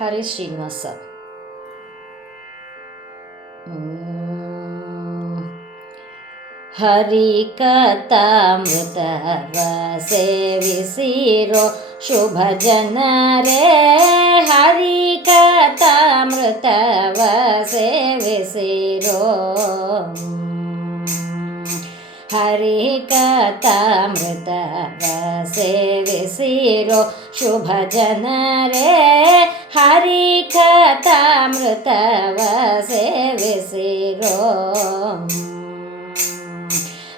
ಹರಿ ಶ್ರೀನಿವಾಸ. ಹರಿಕಥಾಮೃತವ ಸೇವಿಸಿರೋ ಶುಭ ಜನರೇ, ಹರಿಕಥಾಮೃತವ ಸೇವಿಸಿರೋ. ಹರಿಕಥಾಮೃತವ ಸೇವಿಸಿರೋ ಶುಭ ಜನರೇ, ಹರಿಕಥಾಮೃತವ ಸೇವಿಸಿರೋ.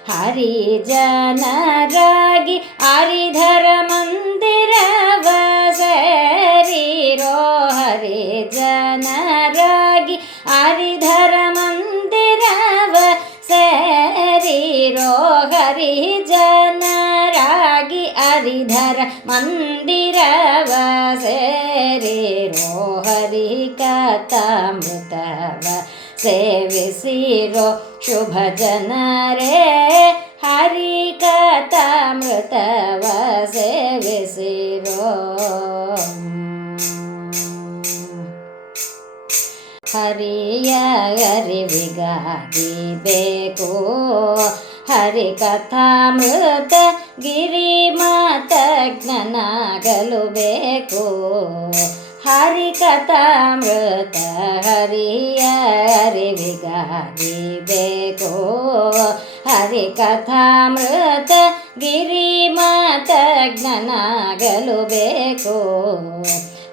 ಹರಿಜನರಾಗಿ ಹರಿಧರ ಮಂದಿರವ ಸೇರಿರೋ. ಹರಿಜನರಾಗಿ ಹರಿಧರ ಮಂದಿರವ ಸೇರಿರೋ. ಹರಿಜನರಾಗಿ ಹರಿಧರ ಮಂದಿರವ ಸೇರಿರೋ. ಹರಿಕಥಾಮೃತವ ಸೇವಿಸಿರೋ ಶುಭ ಜನರೇ, ಹರಿಕಥಾಮೃತವ ಸೇವಿಸಿರೋ. ಹರಿಯ ಅರಿವಿಗಾಗಿ ಬೇಕು ಹರಿಕಥಾಮೃತ, ಗಿರಿಮಾತ ಜ್ಞಾನಾಗಲು ಬೇಕು ಹರಿಕಥಾಮೃತ. ಹರಿಯ ಅರಿವಿಗಾಗಿ ಬೇಕು ಹರಿಕಥಾಮೃತ, ಗಿರಿಮಾತ ಜ್ಞಾನಾಗಲು ಬೇಕು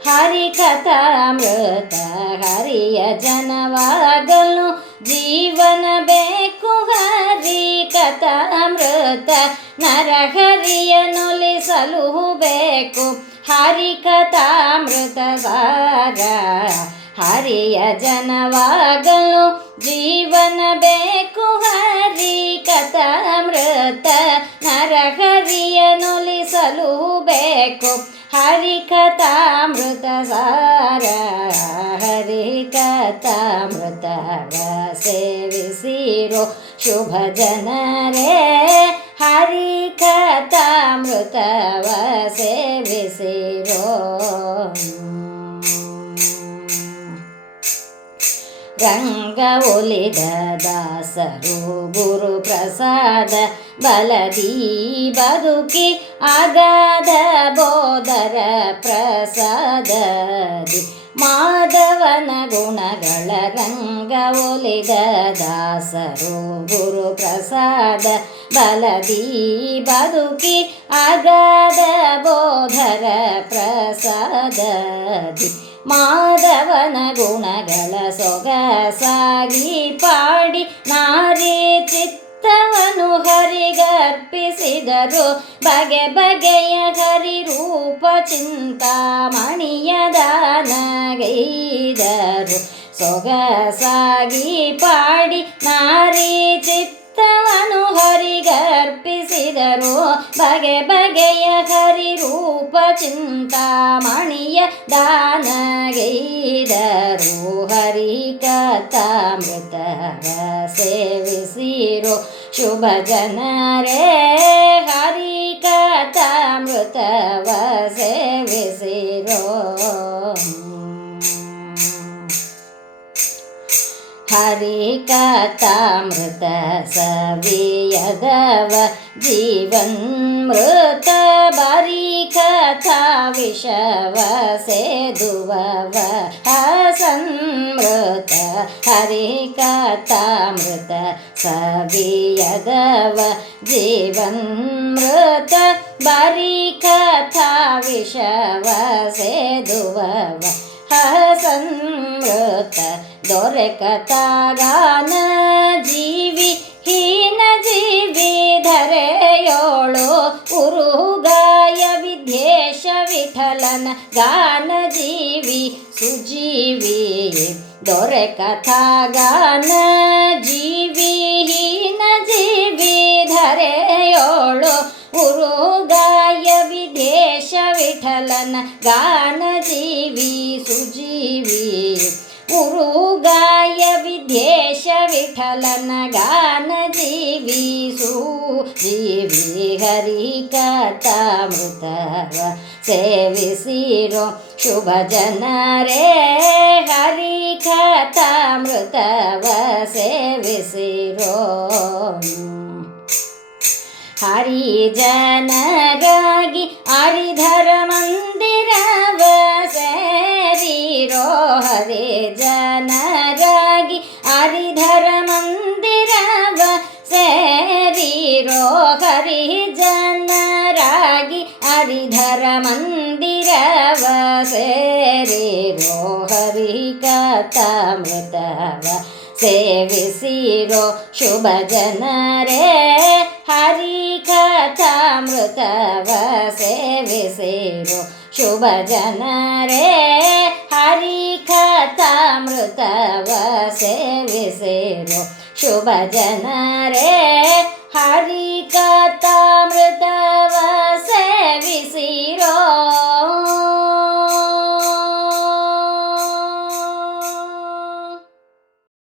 ಹರಿಕಥಾಮೃತ. ಹರಿಯ ಜನವಾಗಲು ಜೀವನ ಬೇಕು ಹರಿಕಥಾಮೃತ. ನರಹರಿಯನೊಲಿಸಲು ಬೇಕು ಹರಿಕಥಾಮೃತ ಸಾರ. ಹರಿಯ ಜನವಾಗಲು ಜೀವನ ಬೇಕು ಹರಿಕಥಾಮೃತ. ನರಹರಿಯನೊಲಿಸಲು ಬೇಕು ಹರಿಕಥಾಮೃತ ಸಾರ. ಹರಿಕಥಾಮೃತವ ಸೇವಿಸಿರೋ ಶುಭ ಜನರೇ, ಹರಿಕಥಾಮೃತವ ಸೇವಿಸಿರೋ. ರಂಗ ಒಲಿದ ದಾಸರು ಗುರು ಪ್ರಸಾದ ಬಲದಿ ಬದುಕಿ ಅಗಾಧ ಬೋಧರ ಪ್ರಸಾದದಿ. ಮಾಧವನ ಗುಣಗಳ ರಂಗ ಒಲಿದ ದಾಸರು ಗುರು ಪ್ರಸಾದ ಬಲದಿ ಬದುಕಿ ಅಗಾಧ ಬೋಧರ ಪ್ರಸಾದದಿ. ಮಾಧವನ ಗುಣಗಳ ಸೊಗಸಾಗಿ ಪಾಡಿ ನಾರಿ ಚಿತ್ತವನು ಹರಿಗರ್ಪಿಸಿದರು. ಬಗೆ ಬಗೆಯ ಹರಿರೂಪ ಚಿಂತಾಮಣಿಯ ದಾನಗೈದರು. ಸೊಗಸಾಗಿ ಪಾಡಿ ನಾರಿ ಚಿತ್ತವನು ಹರಿಗರ್ಪಿಸಿದರು. ಬಗೆ ಬಗೆಯ ಹರಿರೂಪ ಚಿಂತಾಮಣಿಯ ದಾನಗೈದರು. ಹರಿಕಥಾಮೃತವ ಸೇವಿಸಿರೋ ಶುಭ ಜನರೇ, ಹರಿಕಥಾಮೃತವ ಸೇವಿಸಿರೋ. ಹರಿಕಥಾಮೃತ ಸವಿಯದವ ಜೀವನ್ಮೃತ, ಬರೀ ಕಥಾ ವಿಷವ ಸೇದುವವ ಹಸನ್ಮೃತ. ಹರಿಕಥಾಮೃತ ಸವಿಯದವ ಜೀವನ್ಮೃತ, ಬರೀ ಕಥಾ ವಿಷವ ಸೇದುವವ ಹಸನ್ಮೃತ. ದೊರೆಕಥಾಗಾನ ಜೀವಿ ಹೀನ ಜೀವಿ ಧರೆಯೋಳು ಉರುಗಾಯ ವಿದ್ಯೇಶ ವಿಠಲನ ಗಾನ ಜೀವಿ ಸುಜೀವಿ. ದೊರೆಕಥಾಗಾನ ಜೀವಿ ಹೀನ ಜೀವಿ ಧರೆಯೋಳು ಉರುಗಾಯ ವಿದ್ಯೇಶ ವಿಠಲನ ಗಾನ ಜೀವಿ ಸುಜೀವಿ. ಉರುಗಾಯ ವಿದ್ಯೇಶ ವಿಠಲನ ಗಾನ ಜೀವಿಸು ಜೀವಿ ಹರಿ ಕಥಾಮೃತವ ಸೇವಿಸಿರೋ ಶುಭ ಜನರೇ ಹರಿ ಕಥಾಮೃತವ ಸೇವಿಸಿರೋ ಹರಿಜನರಾಗಿ ಹರಿಧರ ಮಂದಿರವ ಸೇರಿರೋ ಹರಿಜನರಾಗಿ ಹರಿಧರ ಮಂದಿರವ ಸೇರಿರೋ ಹರಿಜನರಾಗಿ ಹರಿಧರ ಮಂದಿರವ ಸೇರಿರೋ ಹರಿ ಕಥಾಮೃತವ ಸೇವಿಸಿರೋ ಶುಭ ಜನರೇ ಹರಿ ಕಥಾಮೃತವ ಸೇವಿಸಿರೋ ಶುಭ ಜನರೇ ಹರಿ ಕಥಾಮೃತವ ಸೇವಿಸಿರೋ ಶುಭ ಜನರೇ ಹರಿ ಕಥಾಮೃತ